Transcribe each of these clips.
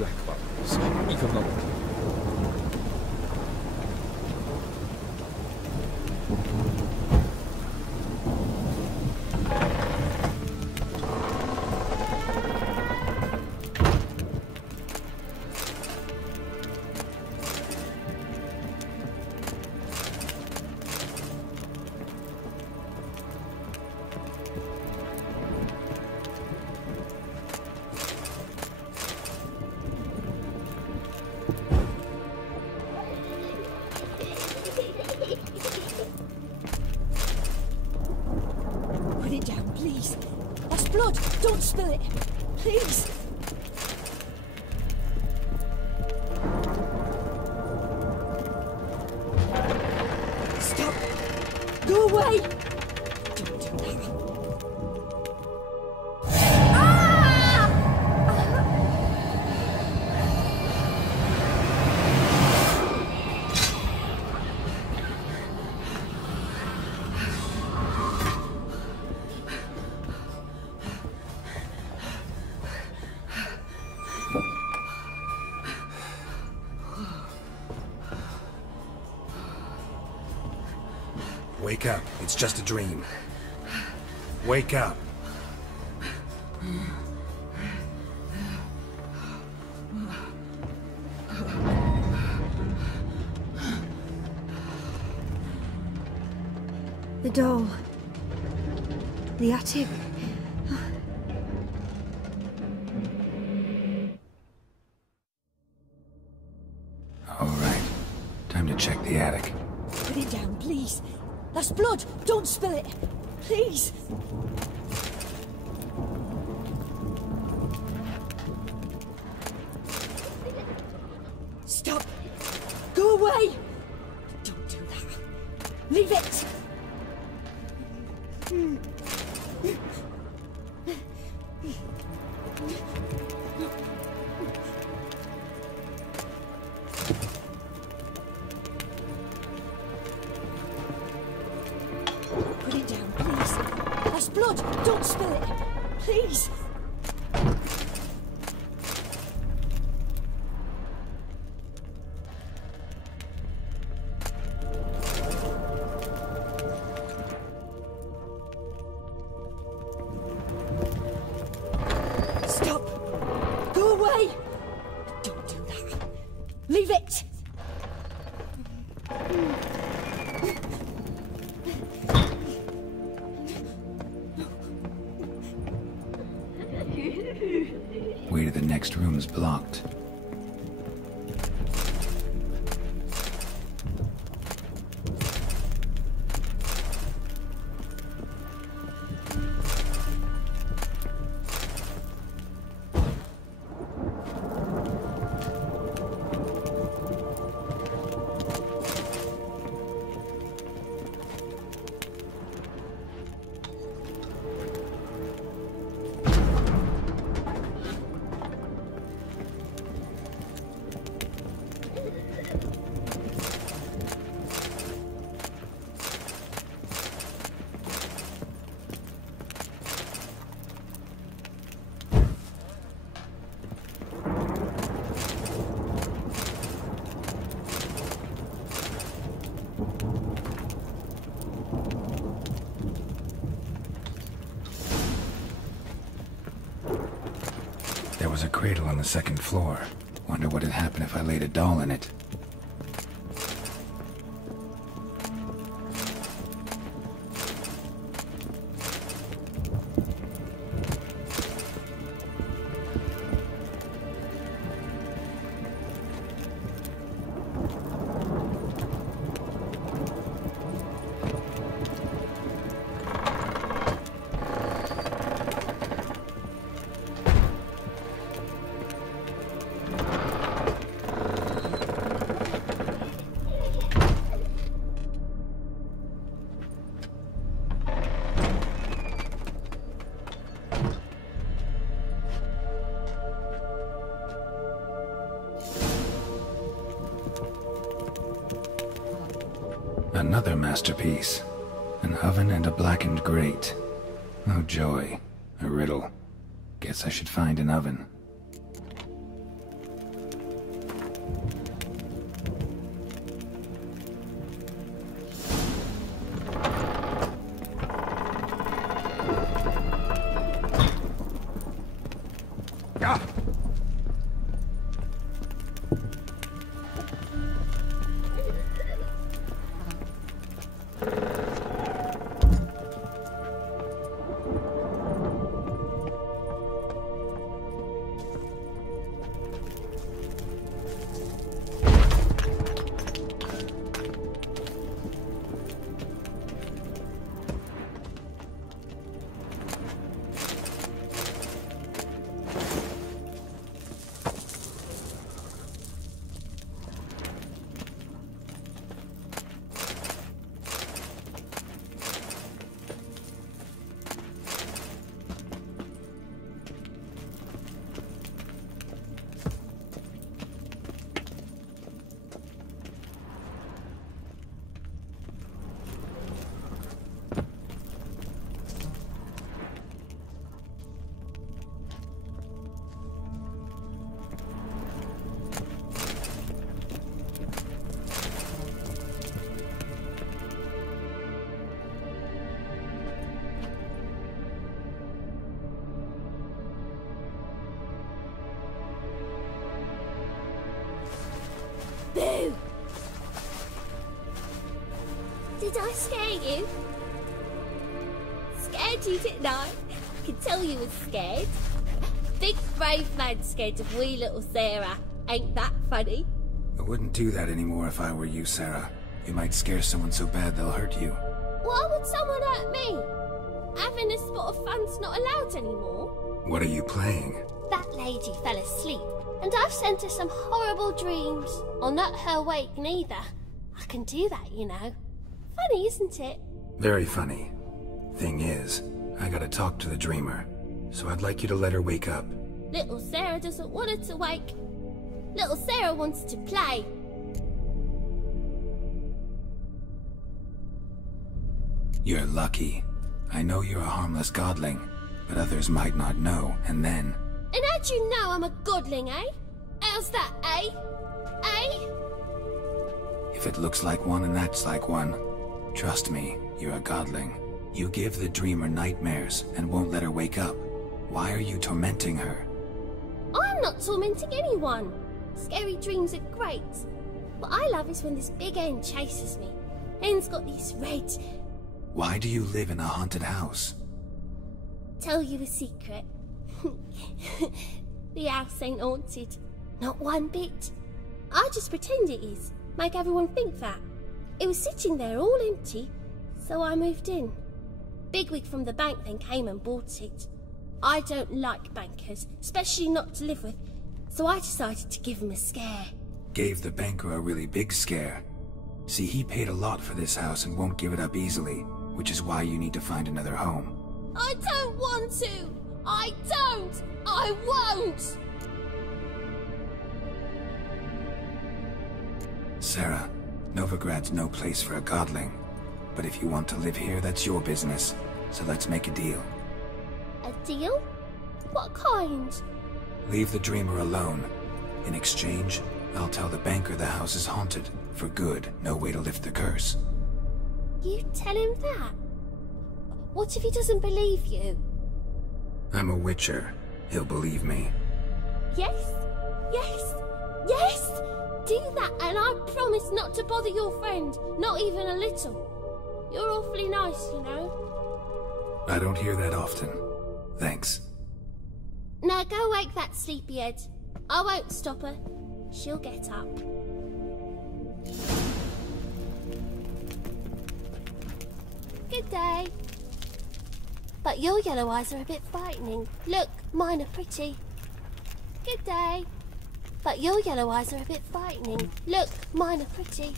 black buttons, even longer. Blood! Don't spill it! Please! Stop! Go away! Don't do that. Wake up. It's just a dream. Wake up. The doll. The attic. All right. Time to check the attic. Put it down, please. That's blood! Don't spill it! Please! Stop! Go away! Don't do that. Leave it! Put it down, please. That's blood! Don't spill it! Please! Stop! Go away! Don't do that. Leave it! Way to the next room is blocked. There was a cradle on the second floor. Wonder what had happened if I laid a doll in it. Another masterpiece. An oven and a blackened grate. Oh joy. A riddle. Guess I should find an oven. Boo! Did I scare you? Scared you, didn't I? I could tell you was scared. Big brave man scared of wee little Sarah. Ain't that funny? I wouldn't do that anymore if I were you, Sarah. You might scare someone so bad they'll hurt you. Why would someone hurt me? Having a spot of fun's not allowed anymore. What are you playing? That lady fell asleep, and I've sent her some horrible dreams. Or not her wake neither. I can do that, you know. Funny, isn't it? Very funny. Thing is, I gotta talk to the dreamer, so I'd like you to let her wake up. Little Sarah doesn't want her to wake. Little Sarah wants to play. You're lucky. I know you're a harmless godling, but others might not know, and then... And how'd you know I'm a godling, eh? How's that, eh? Eh? If it looks like one and acts like one, trust me, you're a godling. You give the dreamer nightmares and won't let her wake up. Why are you tormenting her? I'm not tormenting anyone. Scary dreams are great. What I love is when this big hen chases me. Hen's got these red... Why do you live in a haunted house? Tell you a secret. The house ain't haunted. Not one bit. I just pretend it is. Make everyone think that. It was sitting there all empty, so I moved in. Bigwig from the bank then came and bought it. I don't like bankers, especially not to live with, so I decided to give him a scare. Gave the banker a really big scare. See, he paid a lot for this house and won't give it up easily, which is why you need to find another home. I don't want to! I don't! I won't! Sarah, Novigrad's no place for a godling. But if you want to live here, that's your business. So let's make a deal. A deal? What kind? Leave the dreamer alone. In exchange, I'll tell the banker the house is haunted. For good, no way to lift the curse. You tell him that? What if he doesn't believe you? I'm a witcher. He'll believe me. Yes? Yes? Yes! Do that and I promise not to bother your friend. Not even a little. You're awfully nice, you know. I don't hear that often. Thanks. Now go wake that sleepyhead. I won't stop her. She'll get up. Good day. But your yellow eyes are a bit frightening. Look, mine are pretty. Good day. But your yellow eyes are a bit frightening. Look, mine are pretty.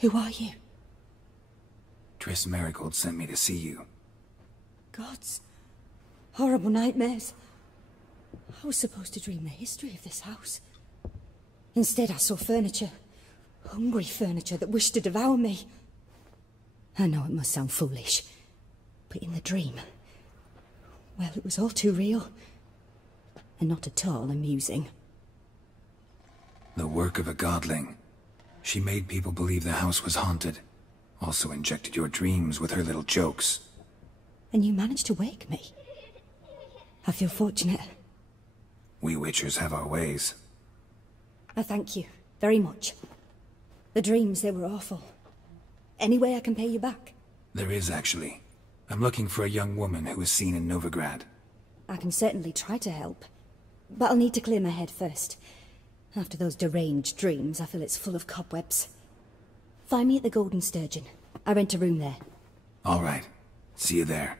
Who are you? Triss Marigold sent me to see you. Gods. Horrible nightmares. I was supposed to dream the history of this house. Instead, I saw furniture. Hungry furniture that wished to devour me. I know it must sound foolish, but in the dream, well, it was all too real. And not at all amusing. The work of a godling. She made people believe the house was haunted. Also injected your dreams with her little jokes. And you managed to wake me. I feel fortunate. We witchers have our ways. I thank you very much. The dreams, they were awful. Any way I can pay you back? There is, actually. I'm looking for a young woman who was seen in Novigrad. I can certainly try to help. But I'll need to clear my head first. After those deranged dreams, I feel it's full of cobwebs. Find me at the Golden Sturgeon. I rent a room there. All right. See you there.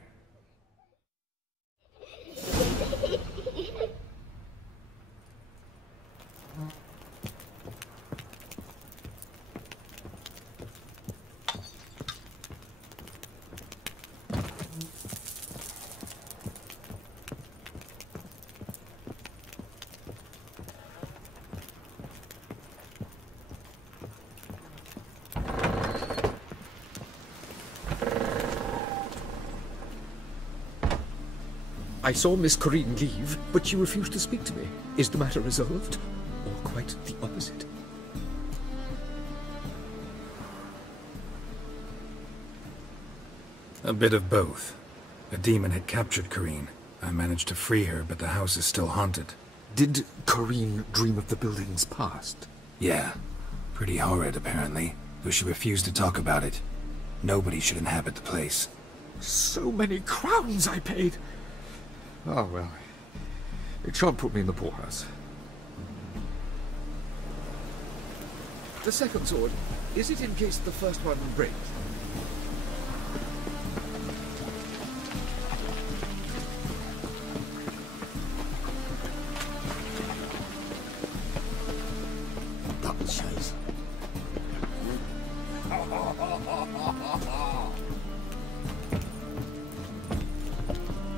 I saw Miss Corinne leave, but she refused to speak to me. Is the matter resolved? Or quite the opposite? A bit of both. A demon had captured Corinne. I managed to free her, but the house is still haunted. Did Corinne dream of the building's past? Yeah. Pretty horrid, apparently, though she refused to talk about it. Nobody should inhabit the place. So many crowns I paid! Oh, well. It shan't put me in the poorhouse. The second sword, is it in case the first one breaks? Double chase.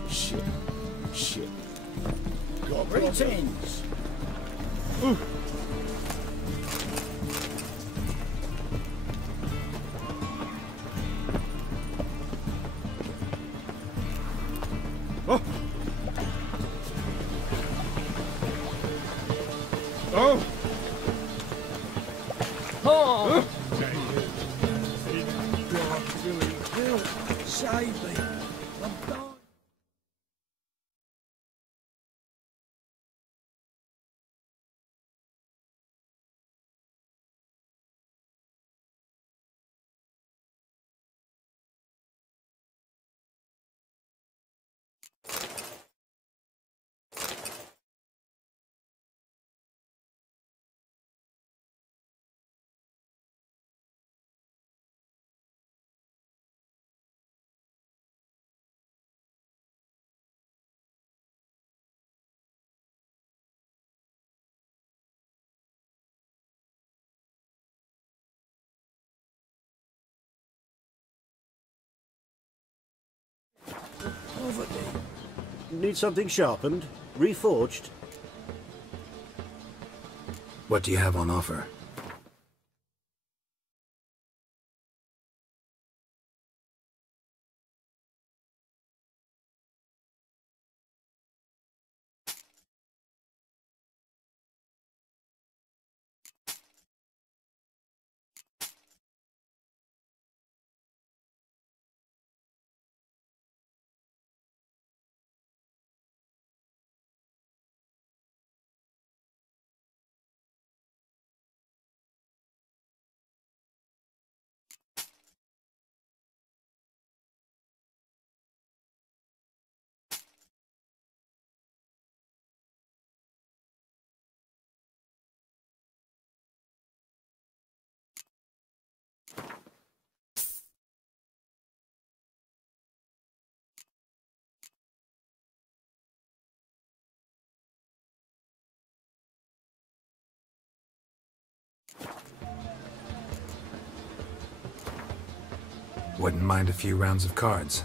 Shit. Greetings. Save me! I'm dying! Need something sharpened? Reforged? What do you have on offer? Wouldn't mind a few rounds of cards.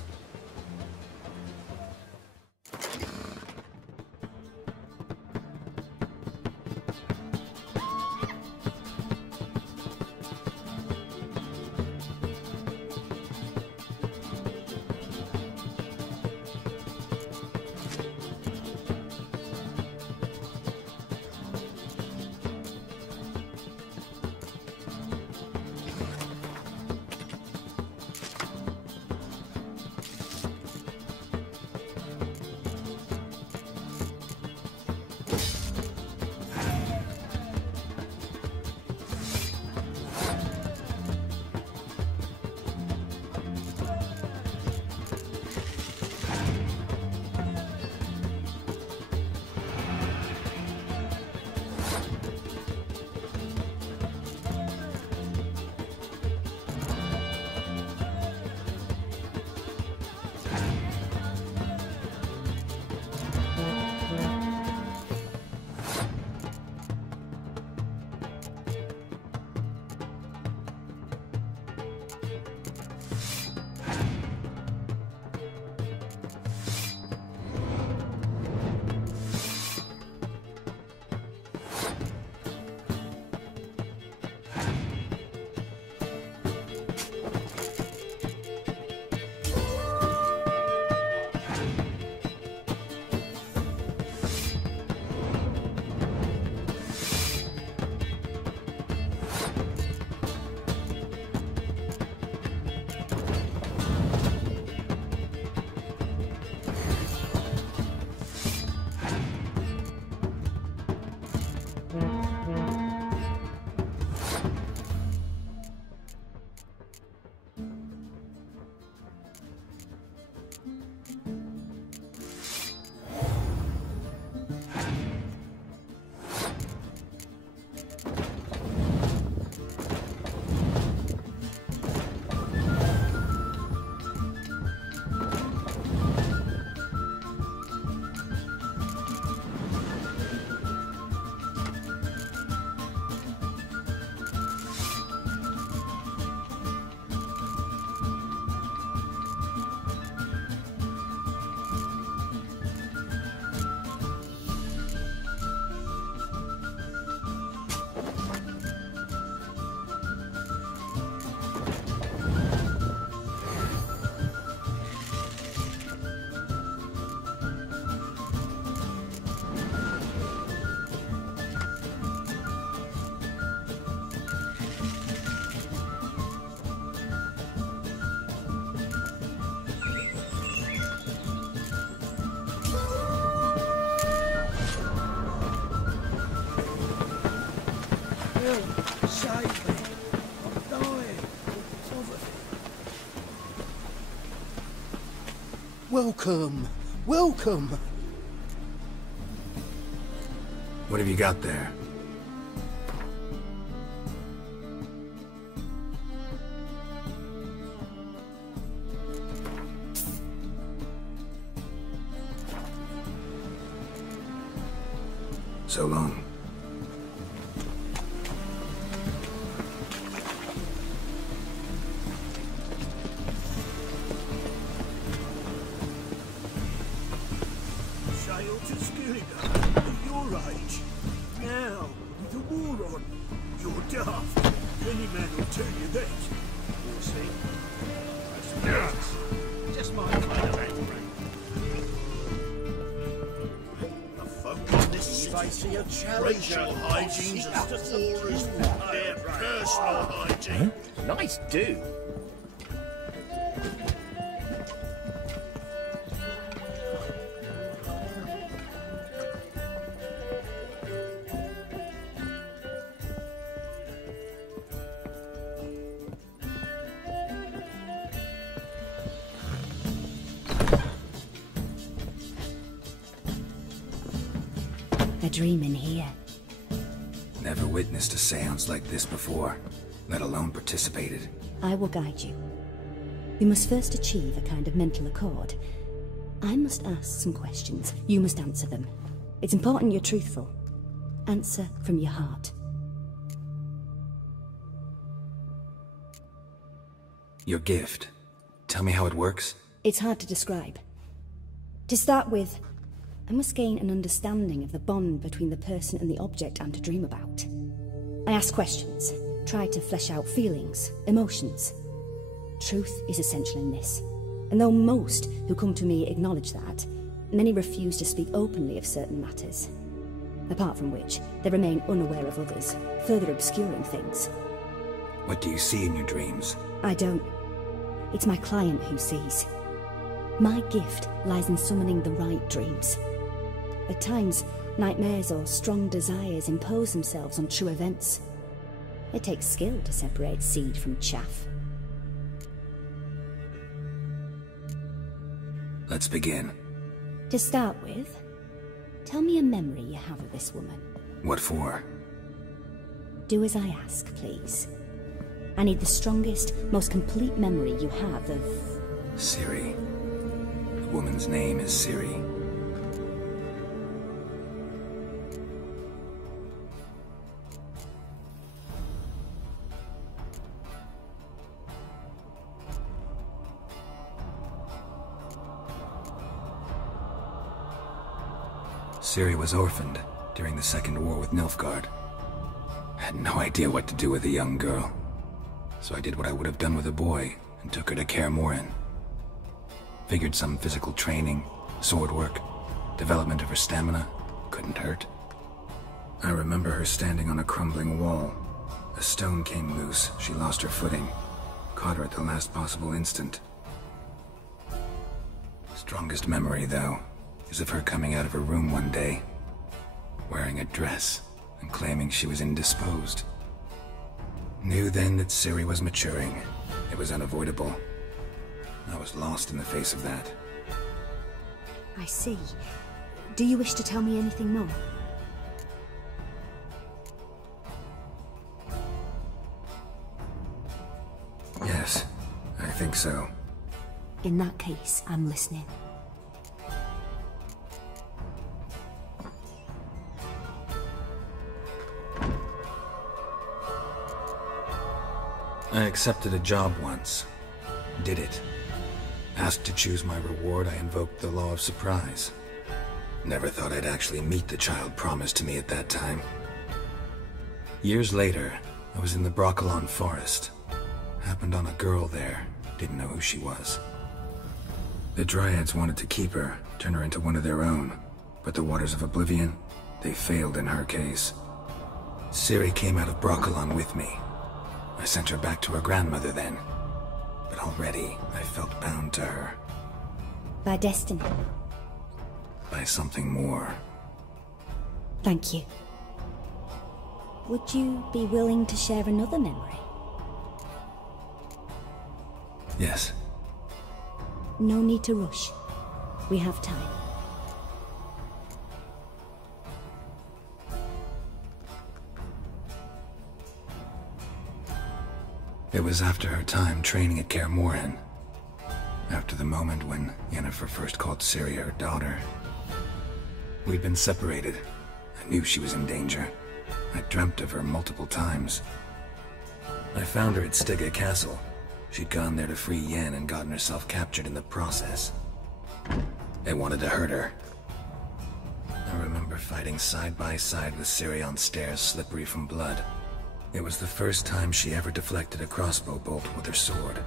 Help! Save me! I'm dying! Poverty! Welcome! Welcome! What have you got there? So long. Sail to Skilligan at your age. Now, with the war on, you're daft. Any man will tell you that. We'll see. Just my kind of angry. The folk on this city, racial hygiene's as poor as their personal hygiene. Nice do. A dream in here. Never witnessed a seance like this before, let alone participated. I will guide you. You must first achieve a kind of mental accord. I must ask some questions. You must answer them. It's important you're truthful. Answer from your heart. Your gift. Tell me how it works. It's hard to describe. To start with, I must gain an understanding of the bond between the person and the object I'm to dream about. I ask questions, try to flesh out feelings, emotions. Truth is essential in this, and though most who come to me acknowledge that, many refuse to speak openly of certain matters. Apart from which, they remain unaware of others, further obscuring things. What do you see in your dreams? I don't. It's my client who sees. My gift lies in summoning the right dreams. At times, nightmares or strong desires impose themselves on true events. It takes skill to separate seed from chaff. Let's begin. To start with, tell me a memory you have of this woman. What for? Do as I ask, please. I need the strongest, most complete memory you have of... Ciri. The woman's name is Ciri. Ciri was orphaned during the Second War with Nilfgaard. I had no idea what to do with a young girl, so I did what I would have done with a boy and took her to Kaer Morhen. Figured some physical training, sword work, development of her stamina couldn't hurt. I remember her standing on a crumbling wall. A stone came loose, she lost her footing, caught her at the last possible instant. Strongest memory, though, is of her coming out of her room one day, wearing a dress and claiming she was indisposed. Knew then that Ciri was maturing. It was unavoidable. I was lost in the face of that. I see. Do you wish to tell me anything more? Yes, I think so. In that case, I'm listening. I accepted a job once. Did it. Asked to choose my reward, I invoked the law of surprise. Never thought I'd actually meet the child promised to me at that time. Years later, I was in the Broccolon forest. Happened on a girl there. Didn't know who she was. The Dryads wanted to keep her, turn her into one of their own. But the Waters of Oblivion, they failed in her case. Ciri came out of Broccolon with me. I sent her back to her grandmother then. But already, I felt bound to her. By destiny. By something more. Thank you. Would you be willing to share another memory? Yes. No need to rush. We have time. It was after her time training at Kaer Morhen. After the moment when Yennefer first called Ciri her daughter. We'd been separated. I knew she was in danger. I dreamt of her multiple times. I found her at Stygia Castle. She'd gone there to free Yen and gotten herself captured in the process. They wanted to hurt her. I remember fighting side by side with Ciri on stairs slippery from blood. It was the first time she ever deflected a crossbow bolt with her sword.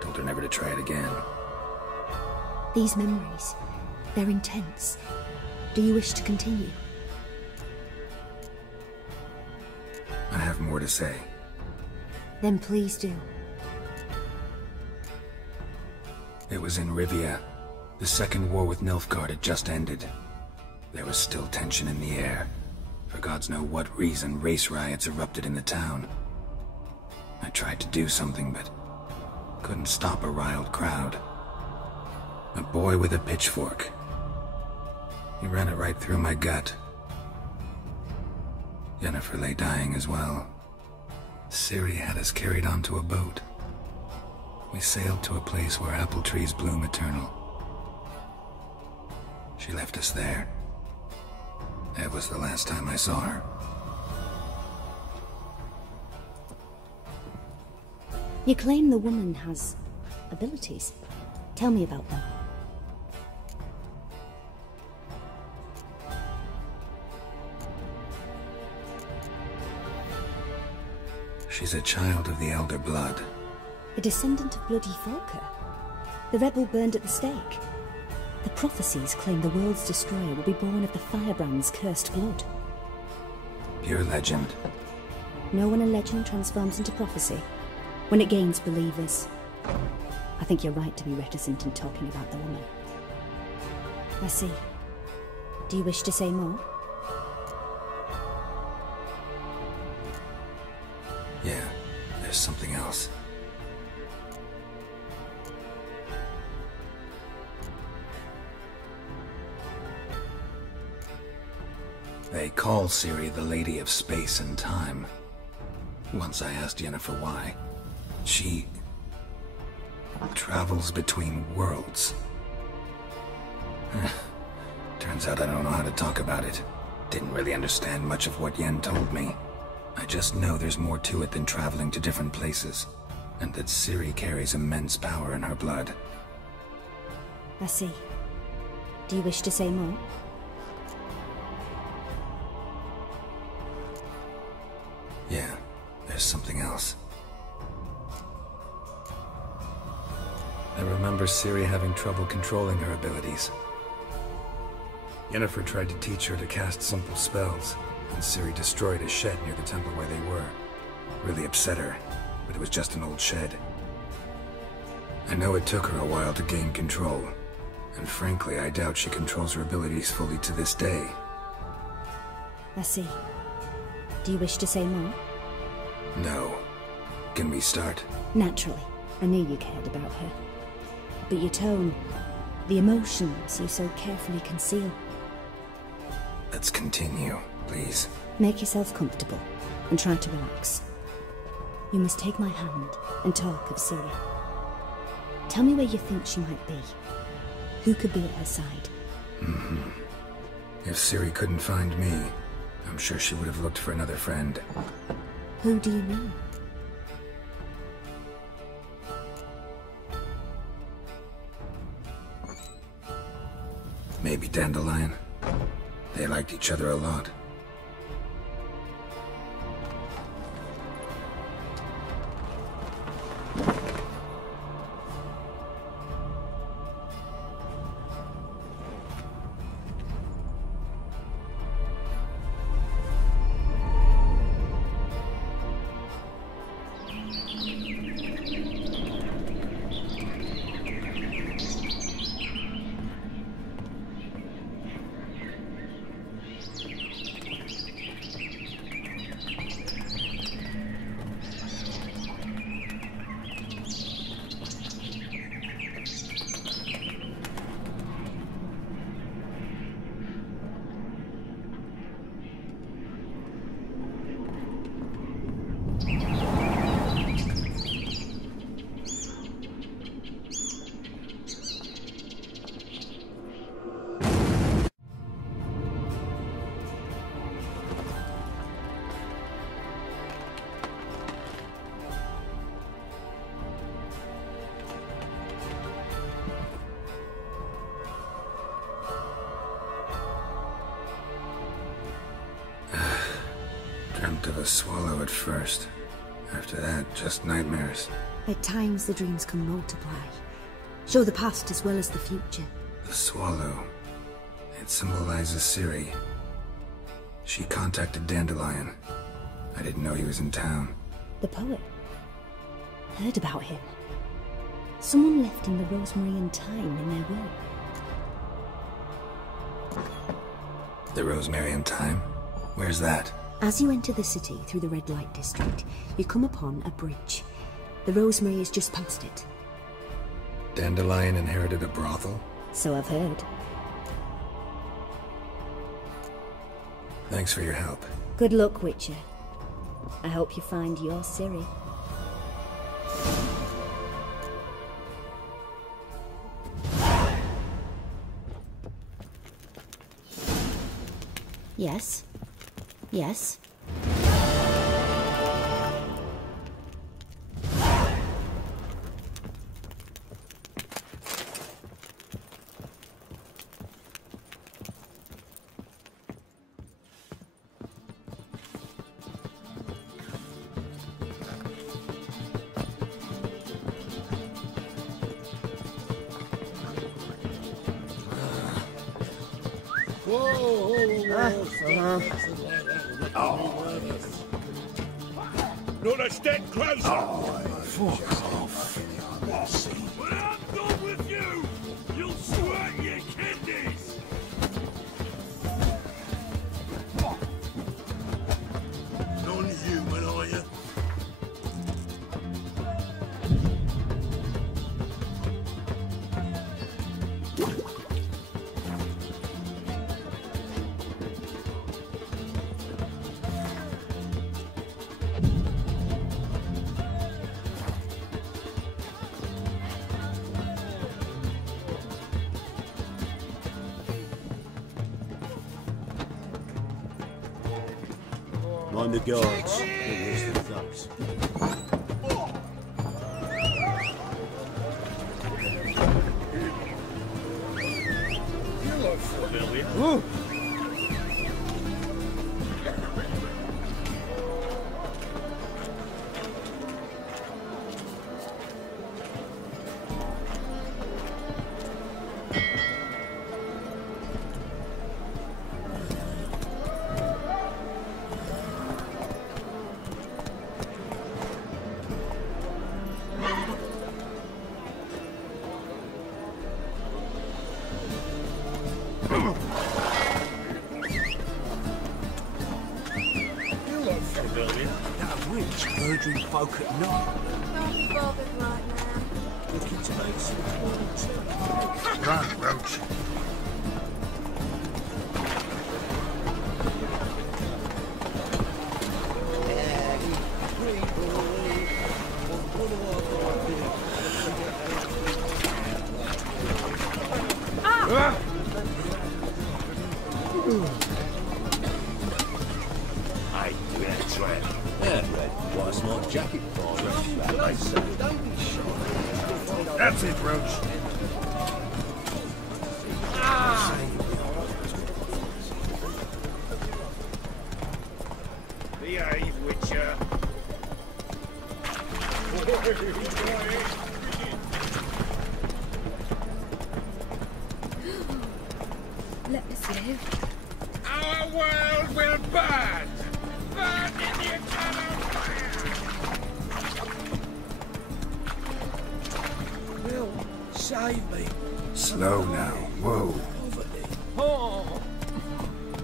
Told her never to try it again. These memories, they're intense. Do you wish to continue? I have more to say. Then please do. It was in Rivia. The second war with Nilfgaard had just ended. There was still tension in the air. For gods know what reason, race riots erupted in the town. I tried to do something, but couldn't stop a riled crowd. A boy with a pitchfork. He ran it right through my gut. Yennefer lay dying as well. Ciri had us carried onto a boat. We sailed to a place where apple trees bloom eternal. She left us there. That was the last time I saw her. You claim the woman has abilities. Tell me about them. She's a child of the Elder Blood. A descendant of bloody Falker. The rebel burned at the stake. The prophecies claim the world's destroyer will be born of the firebrand's cursed blood. Pure legend. Know when a legend transforms into prophecy? When it gains believers. I think you're right to be reticent in talking about the woman. I see. Do you wish to say more? Yeah, there's something else. They call Ciri the Lady of Space and Time. Once I asked Yennefer why. She travels between worlds. Turns out I don't know how to talk about it. Didn't really understand much of what Yen told me. I just know there's more to it than traveling to different places, and that Ciri carries immense power in her blood. I see. Do you wish to say more? Yeah, there's something else. I remember Ciri having trouble controlling her abilities. Yennefer tried to teach her to cast simple spells, and Ciri destroyed a shed near the temple where they were. Really upset her, but it was just an old shed. I know it took her a while to gain control, and frankly, I doubt she controls her abilities fully to this day. I see. Do you wish to say more? No. Can we start? Naturally. I knew you cared about her. But your tone, the emotions you so carefully conceal. Let's continue, please. Make yourself comfortable and try to relax. You must take my hand and talk of Ciri. Tell me where you think she might be. Who could be at her side? If Ciri couldn't find me, I'm sure she would have looked for another friend. Who do you mean? Maybe Dandelion. They liked each other a lot. Dreamt of a swallow at first. After that, just nightmares. At times, the dreams can multiply. Show the past as well as the future. The swallow. It symbolizes Ciri. She contacted Dandelion. I didn't know he was in town. The poet. Heard about him. Someone left him the rosemary and thyme in their will. The rosemary and thyme? Where's that? As you enter the city through the red light district, you come upon a bridge. The rosemary is just past it. Dandelion inherited a brothel? So I've heard. Thanks for your help. Good luck, Witcher. I hope you find your Ciri. Yes. Yes. Not a step closer! Fuck off. When I'm done with you, you'll sweat your kidneys! Non-human, are you? Mind the guards. Here's the thugs. You look familiar. Ooh. That witch murdering folk at night. Can't be bothered right now. Looking to make some coin too. Run, Roach. I do that trap. What's my jacket for? Don't be shy. That's it, Roach. Behave, Witcher. Let us live. Our world will burn! Burn in the eternal fire! Will, save me. Slow now. Whoa. Oh!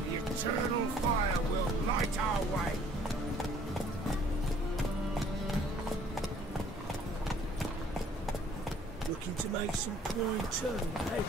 The eternal fire will light our way. Looking to make some coin too, eh?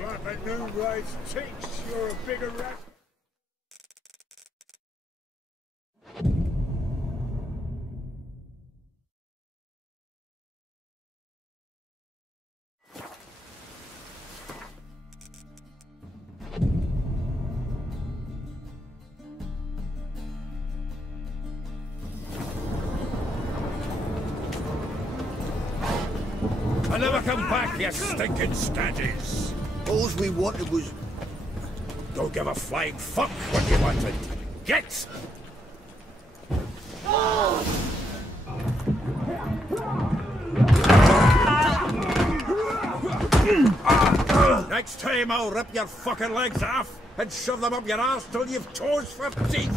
If a new race thinks you're a bigger rat. never come back, you stinking stagges. All we wanted was... Don't give a flying fuck what you wanted. Get! Next time I'll rip your fucking legs off and shove them up your arse till you've toes for teeth.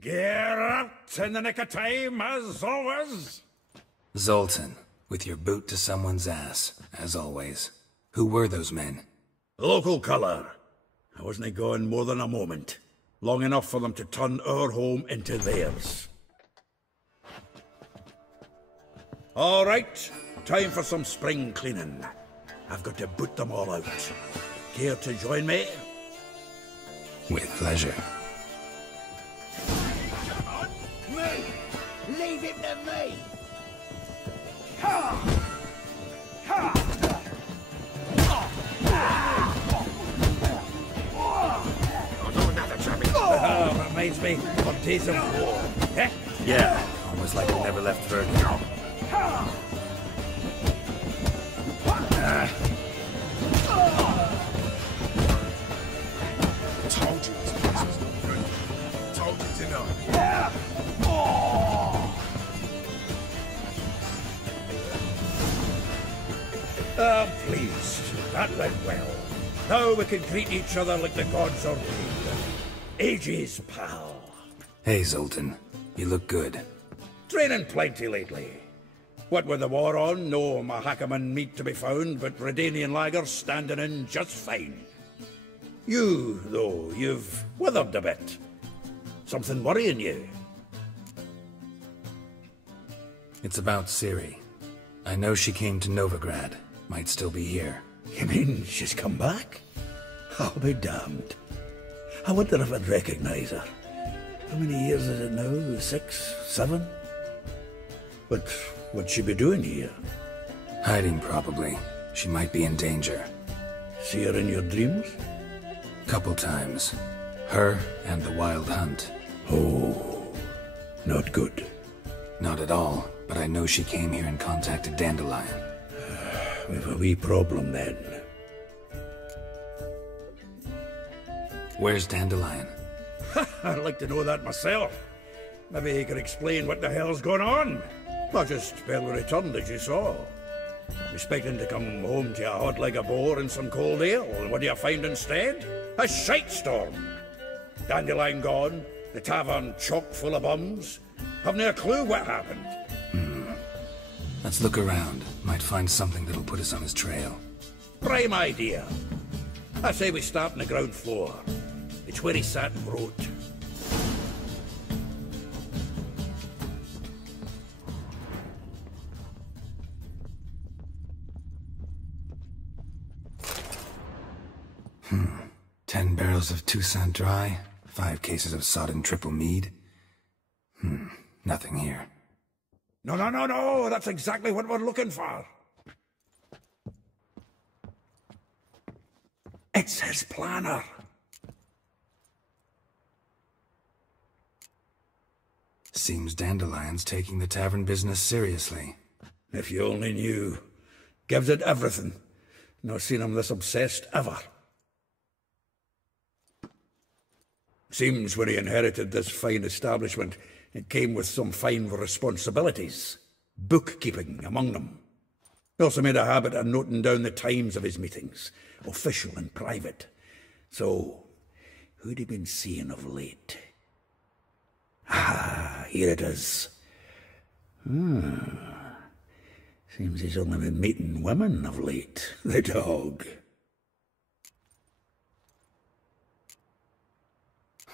Geralt, in the nick of time, as always. Zoltan, with your boot to someone's ass, as always. Who were those men? Local colour. I wasn't gone more than a moment. Long enough for them to turn our home into theirs. All right, time for some spring cleaning. I've got to boot them all out. Care to join me? With pleasure. Me! Leave him to me! Oh, reminds me of days of war. Eh? Yeah, almost like we never left Verdun. Told you this place was not good. Told you to know. I'm pleased. That went well. Now we can greet each other like the gods ordained. Ages, pal. Hey, Zoltan. You look good. Training plenty lately. What with the war on, no Mahakaman meat to be found, but Redanian lagers standing in just fine. You, though, you've withered a bit. Something worrying you? It's about Ciri. I know she came to Novigrad. Might still be here. You mean she's come back? I'll be damned. I wonder if I'd recognize her. How many years is it now? 6, 7? But what'd she be doing here? Hiding, probably. She might be in danger. See her in your dreams? Couple times. Her and the Wild Hunt. Oh, not good. Not at all, but I know she came here and contacted Dandelion. We've a wee problem then. Where's Dandelion? I'd like to know that myself. Maybe he could explain what the hell's going on. I just barely returned, as you saw. Expecting to come home to a hot like a boar and some cold ale, and what do you find instead? A shite storm. Dandelion gone, the tavern chock full of bums. Haven't a clue what happened. Let's look around. Might find something that'll put us on his trail. Prime idea. I say we start on the ground floor. It's where he sat and wrote. Hmm. 10 barrels of Toussaint Dry, 5 cases of sodden triple mead. Nothing here. No, that's exactly what we're looking for. It's his planner. Seems Dandelion's taking the tavern business seriously. If you only knew. Gives it everything. Not seen him this obsessed ever. Seems when he inherited this fine establishment, it came with some fine responsibilities. Bookkeeping among them. He also made a habit of noting down the times of his meetings, official and private. So, who'd he been seeing of late? Ah, here it is. Seems he's only been meeting women of late, the dog.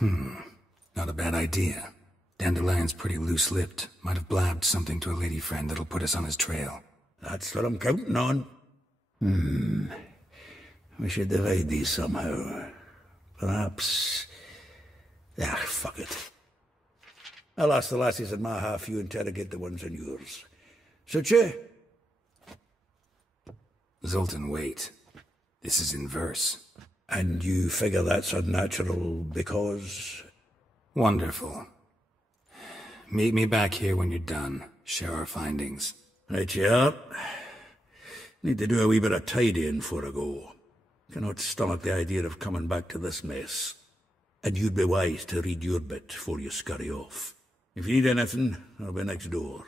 Not a bad idea. Dandelion's pretty loose-lipped. Might have blabbed something to a lady friend that'll put us on his trail. That's what I'm counting on. We should divide these somehow. Perhaps... fuck it. I'll ask the lassies in my half, you interrogate the ones in yours. Suit you? Zoltan, wait. This is in verse. And you figure that's unnatural because... Wonderful. Meet me back here when you're done. Share our findings. Right you up. Need to do a wee bit of tidying before I go. Cannot stomach the idea of coming back to this mess. And you'd be wise to read your bit before you scurry off. If you need anything, I'll be next door.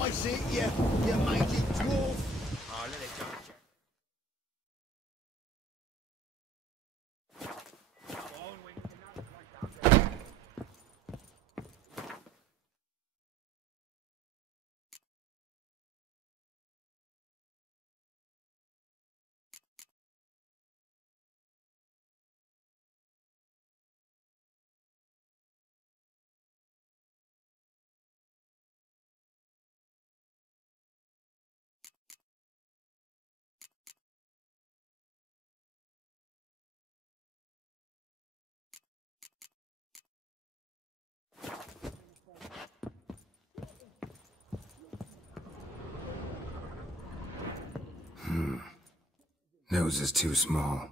Lice it, you magic dwarf. Oh, let it go, Jack. Nose is too small.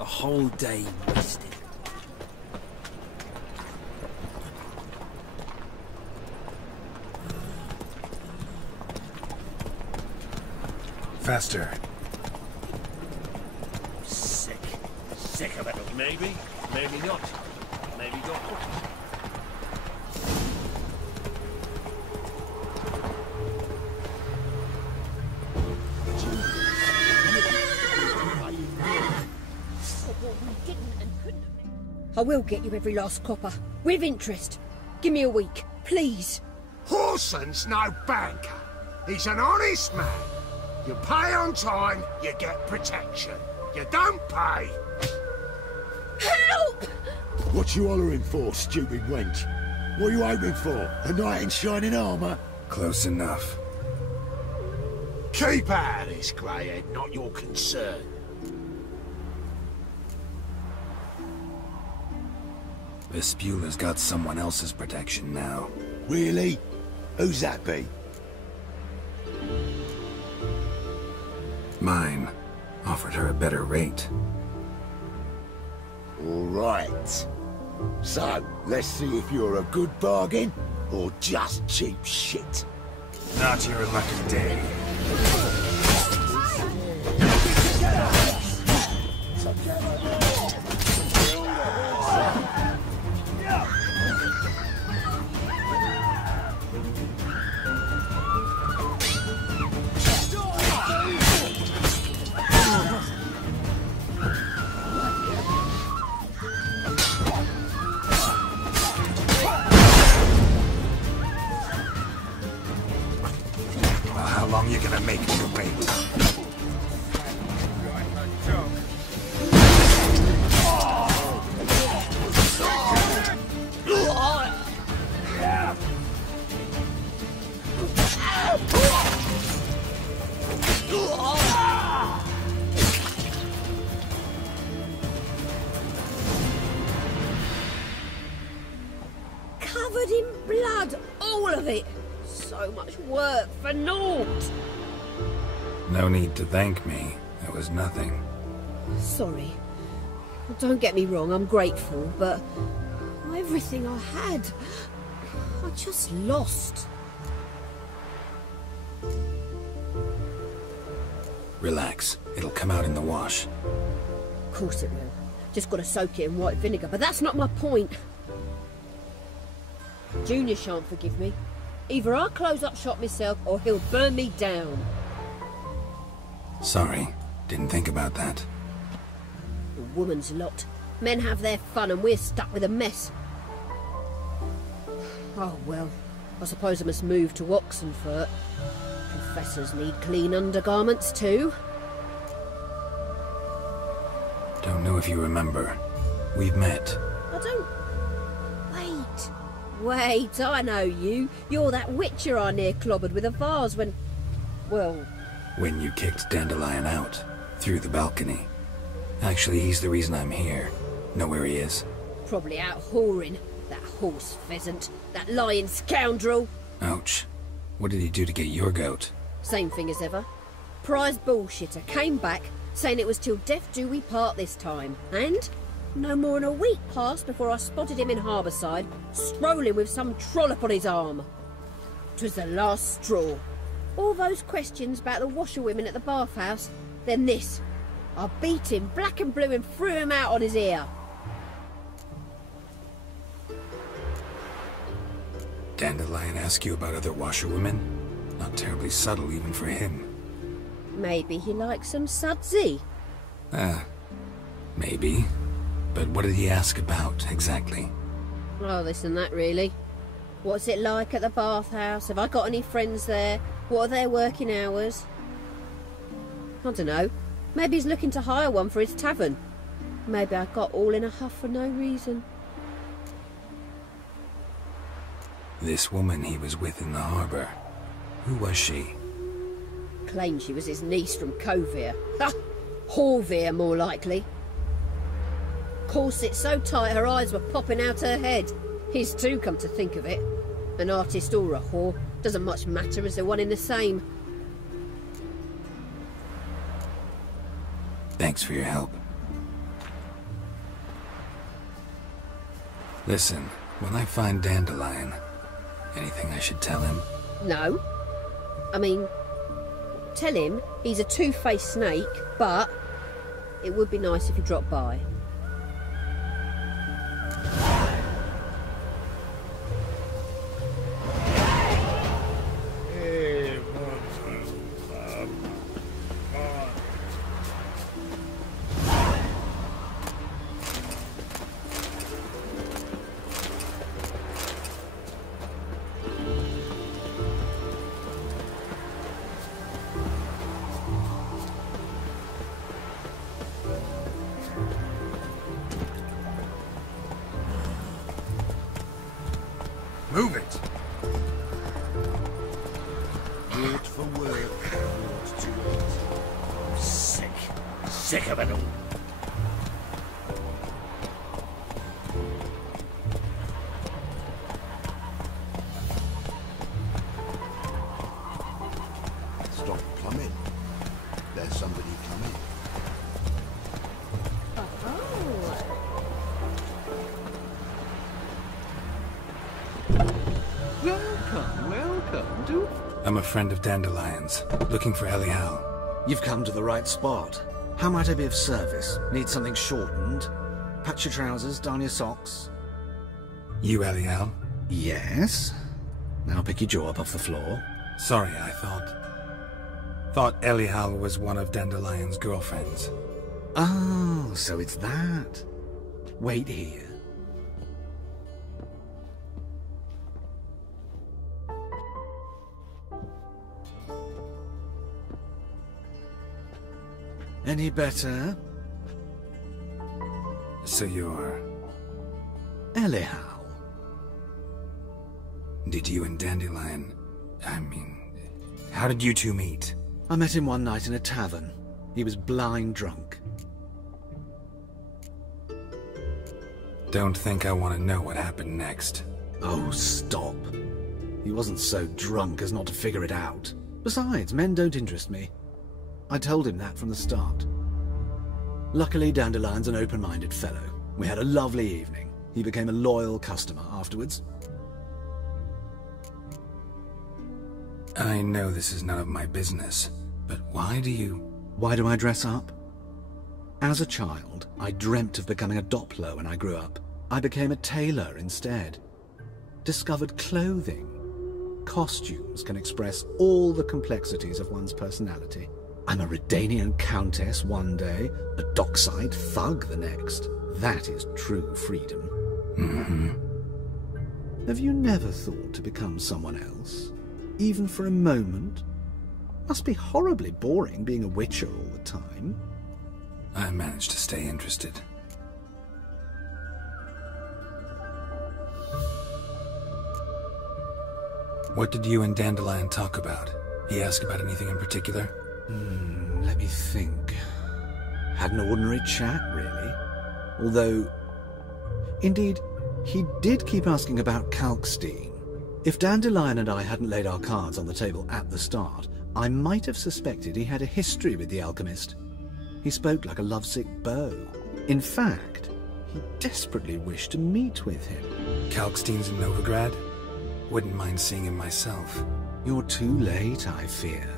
A whole day wasted. Faster. Sick. Sick of it. Maybe, maybe not. Maybe not. I will get you every last copper, with interest. Give me a week, please. Horson's no banker. He's an honest man. You pay on time, you get protection. You don't pay. Help! What you hollering for, stupid wench? What are you hoping for? A knight in shining armour? Close enough. Keep out of this, greyhead, not your concern. Vespula's got someone else's protection now. Really? Who's that be? Mine. Offered her a better rate. All right. So, let's see if you're a good bargain or just cheap shit. Not your lucky day. How long you gonna make me wait? Covered in blood, all of it. So much work for naught. No need to thank me. It was nothing. Sorry. Don't get me wrong, I'm grateful, but everything I had, I just lost. Relax. It'll come out in the wash. Of course it will. Just gotta soak it in white vinegar, but that's not my point. Junior shan't forgive me. Either I'll close up shop myself or he'll burn me down. Sorry. Didn't think about that. The woman's lot. Men have their fun and we're stuck with a mess. Oh well, I suppose I must move to Oxenfurt. Professors need clean undergarments too. Don't know if you remember. We've met. I don't... Wait, I know you. You're that witcher I near clobbered with a vase when... well... When you kicked Dandelion out. Through the balcony. Actually, he's the reason I'm here. Know where he is? Probably out whoring. That horse pheasant. That lying scoundrel. Ouch. What did he do to get your goat? Same thing as ever. Prize bullshitter came back, saying it was till death do we part this time. And... no more than a week passed before I spotted him in Harbourside, strolling with some trollop on his arm. 'Twas the last straw. All those questions about the washerwomen at the bathhouse, then this. I beat him black and blue and threw him out on his ear. Dandelion ask you about other washerwomen? Not terribly subtle even for him. Maybe he likes some sudsy. Maybe. But what did he ask about, exactly? Oh, this and that, really. What's it like at the bathhouse? Have I got any friends there? What are their working hours? I don't know. Maybe he's looking to hire one for his tavern. Maybe I got all in a huff for no reason. This woman he was with in the harbour. Who was she? Claimed she was his niece from Kovir. Ha! Horvir, more likely. Corset so tight her eyes were popping out her head. His too, come to think of it. An artist or a whore, doesn't much matter as they're one in the same. Thanks for your help. Listen, when I find Dandelion, anything I should tell him? No. I mean, tell him he's a two-faced snake, but it would be nice if he dropped by. Move it! Good for work, not to eat. I'm sick. Sick of it all. Stop plumbing. There's somebody coming. Welcome, welcome. Do... I'm a friend of Dandelion's, looking for Elial. You've come to the right spot. How might I be of service? Need something shortened? Patch your trousers, darn your socks. You Elial? Yes. Now pick your jaw up off the floor. Sorry, I thought Elial was one of Dandelion's girlfriends. Oh, so it's that. Wait here. Any better? So you're... Elial. Did you and Dandelion... how did you two meet? I met him one night in a tavern. He was blind drunk. Don't think I want to know what happened next. Oh, stop. He wasn't so drunk as not to figure it out. Besides, men don't interest me. I told him that from the start. Luckily, Dandelion's an open-minded fellow. We had a lovely evening. He became a loyal customer afterwards. I know this is none of my business, but why do I dress up? As a child, I dreamt of becoming a Doppler when I grew up. I became a tailor instead. Discovered clothing. Costumes can express all the complexities of one's personality. I'm a Redanian countess one day, a dockside thug the next. That is true freedom. Mm-hmm. Have you never thought to become someone else? Even for a moment? Must be horribly boring being a witcher all the time. I managed to stay interested. What did you and Dandelion talk about? He asked about anything in particular? Let me think. Had an ordinary chat, really. Although, indeed, he did keep asking about Kalkstein. If Dandelion and I hadn't laid our cards on the table at the start, I might have suspected he had a history with the alchemist. He spoke like a lovesick beau. In fact, he desperately wished to meet with him. Kalkstein's in Novigrad? Wouldn't mind seeing him myself. You're too late, I fear.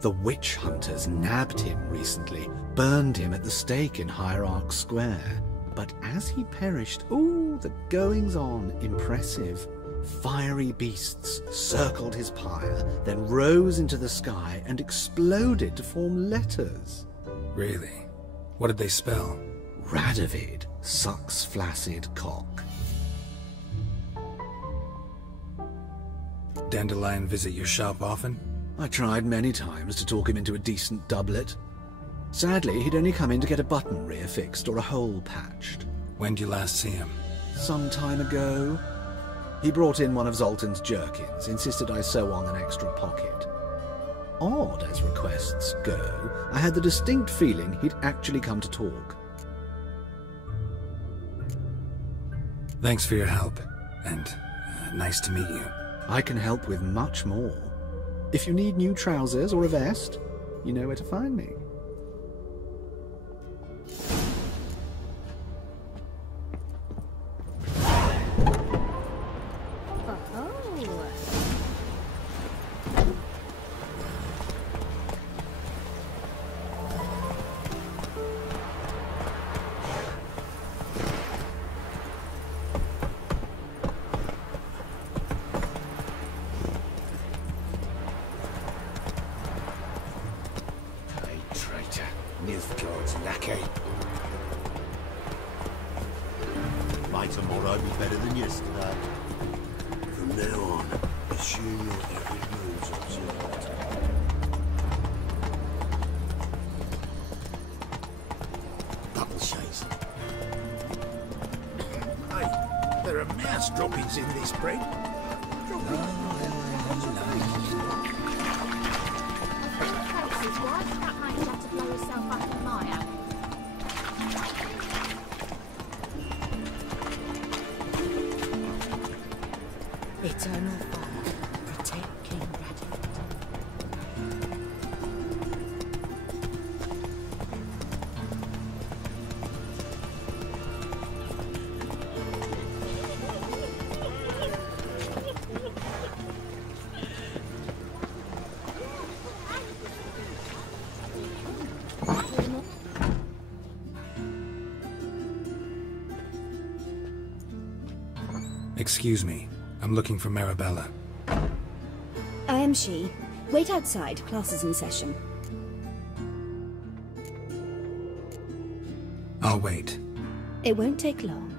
The witch hunters nabbed him recently, burned him at the stake in Hierarch Square. But as he perished, the goings-on, impressive. Fiery beasts circled his pyre, then rose into the sky and exploded to form letters. Really? What did they spell? Radovid sucks flaccid cock. Dandelion visit your shop often? I tried many times to talk him into a decent doublet. Sadly, he'd only come in to get a button rear fixed or a hole patched. When'd you last see him? Some time ago. He brought in one of Zoltan's jerkins, insisted I sew on an extra pocket. Odd as requests go, I had the distinct feeling he'd actually come to talk. Thanks for your help, and nice to meet you. I can help with much more. If you need new trousers or a vest, you know where to find me. Tomorrow be better than yesterday. From now on, assume your every move's observed. Double chase. Hey, there are mouse droppings in this bread. Eternal fire, protect King Radovid. Excuse me. I'm looking for Marabella. I am she. Wait outside. Class is in session. I'll wait. It won't take long.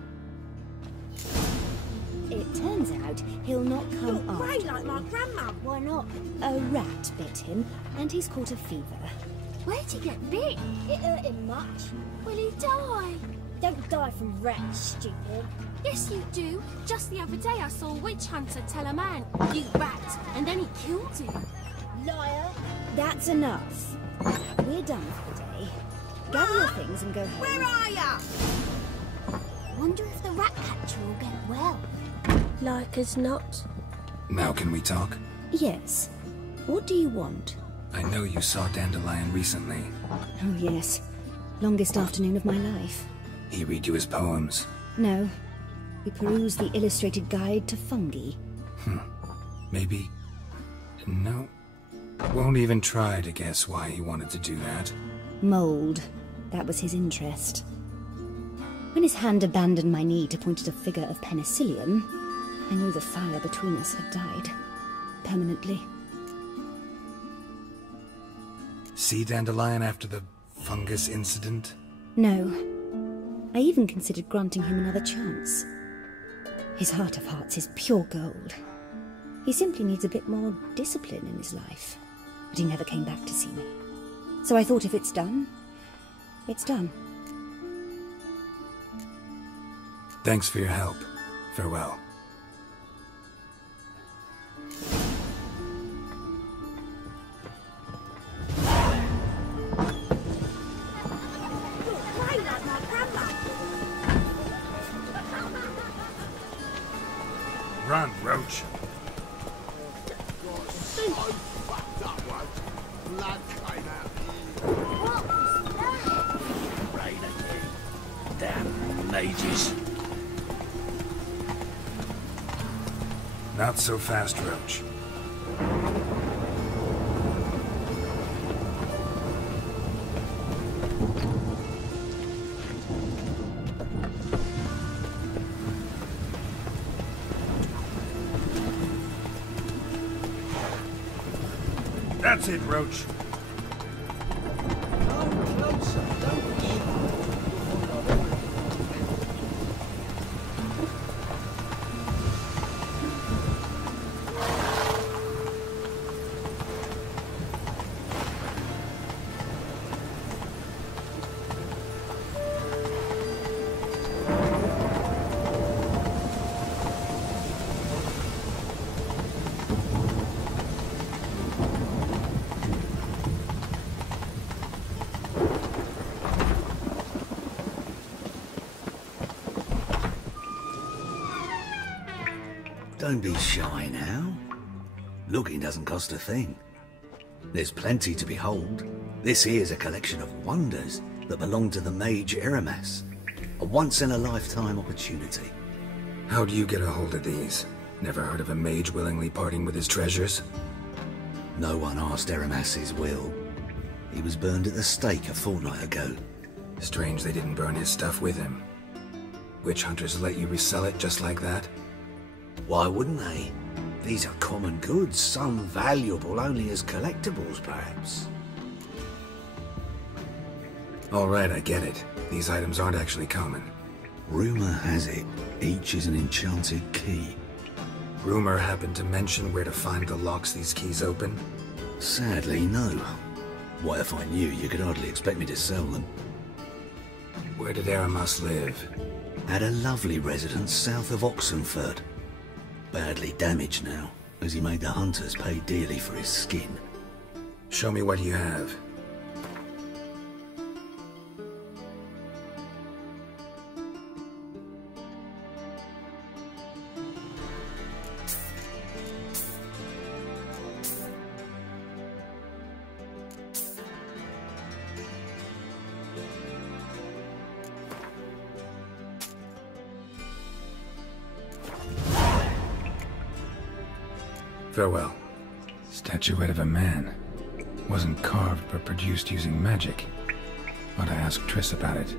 It turns out he'll not come You're grey after like me. my grandma. Why not? A rat bit him, and he's caught a fever. Where'd he get bit? It hurt him much. Will he die? Don't die from rats, stupid. Yes, you do. Just the other day I saw a witch hunter tell a man, "You rat," and then he killed him. Liar. That's enough. We're done for the day. Gather your things and go home. Where are ya? Wonder if the rat catcher will get well. Like as not. Now can we talk? Yes. What do you want? I know you saw Dandelion recently. Oh, yes. Longest afternoon of my life. He read you his poems. No. We perused the illustrated guide to fungi. Maybe... No. Won't even try to guess why he wanted to do that. Mold. That was his interest. When his hand abandoned my knee to point at a figure of penicillium, I knew the fire between us had died. Permanently. See Dandelion after the fungus incident? No. I even considered granting him another chance. His heart of hearts is pure gold. He simply needs a bit more discipline in his life. But he never came back to see me. So I thought if it's done, it's done. Thanks for your help. Farewell. Run, Roach. Damn mages. Not so fast, Roach. That's it, Roach. Don't be shy now. Looking doesn't cost a thing. There's plenty to behold. This here's a collection of wonders that belong to the mage Eramas. A once-in-a-lifetime opportunity. How do you get a hold of these? Never heard of a mage willingly parting with his treasures? No one asked Eramas' will. He was burned at the stake a fortnight ago. Strange they didn't burn his stuff with him. Witch hunters let you resell it just like that? Why wouldn't they? These are common goods, some valuable only as collectibles, perhaps. All right, I get it. These items aren't actually common. Rumor has it, each is an enchanted key. Rumor happened to mention where to find the locks these keys open? Sadly, no. What if I knew? You could hardly expect me to sell them. Where did Eramas live? Had a lovely residence south of Oxenford. Badly damaged now, as he made the hunters pay dearly for his skin. Show me what you have. Farewell. Statuette of a man. Wasn't carved but produced using magic. Ought to ask Triss about it.